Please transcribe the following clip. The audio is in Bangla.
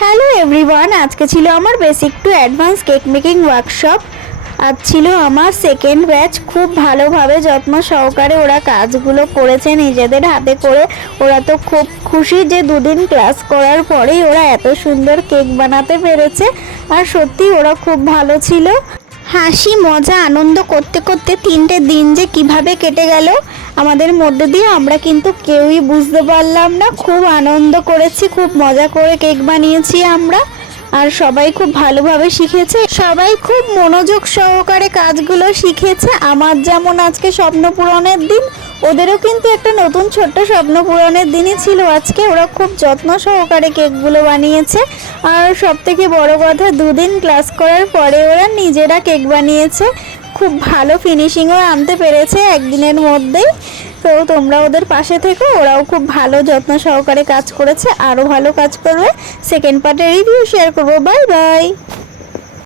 হ্যালো এভরিওয়ান, আজকে ছিল আমার basic to advance cake making workshop. আজ ছিল আমার সেকেন্ড ব্যাচ। খুব ভালোভাবে যত্ন সহকারে ওরা কাজগুলো করেছে নিজেদের হাতে করে। ওরা তো খুব খুশি যে দুদিন ক্লাস করার পরেই ওরা এত সুন্দর কেক বানাতে পেরেছে। আর সত্যি ওরা খুব ভালো ছিল। হাসি মজা আনন্দ করতে করতে 3টে দিন যে কিভাবে কেটে গেল আমাদের মধ্যে দিয়ে আমরা কিন্তু কেউই বুঝতে পারলাম না। খুব আনন্দ করেছি, খুব মজা করে কেক বানিয়েছি আমরা। আর সবাই খুব ভালোভাবে শিখেছে, সবাই খুব মনোযোগ সহকারে কাজগুলো শিখেছে। আমার যেমন আজকে স্বপ্ন পূরণের দিন, ওদেরও কিন্তু একটা নতুন ছোট্ট স্বপ্ন পূরণের দিনই ছিল আজকে। ওরা খুব যত্ন সহকারে কেকগুলো বানিয়েছে। আর সবথেকে বড় কথা, দুদিন ক্লাস করার পরে ওরা নিজেরা কেক বানিয়েছে। খুব ভালো ফিনিশিংও আনতে পেরেছে একদিনের মধ্যেই। তো তোমরা ওদের পাশে থেকো, ওরাও খুব ভালো যত্ন সহকারে কাজ করেছে, আরও ভালো কাজ করবে। সেকেন্ড পার্টের রিভিউ শেয়ার করবো। Bye bye.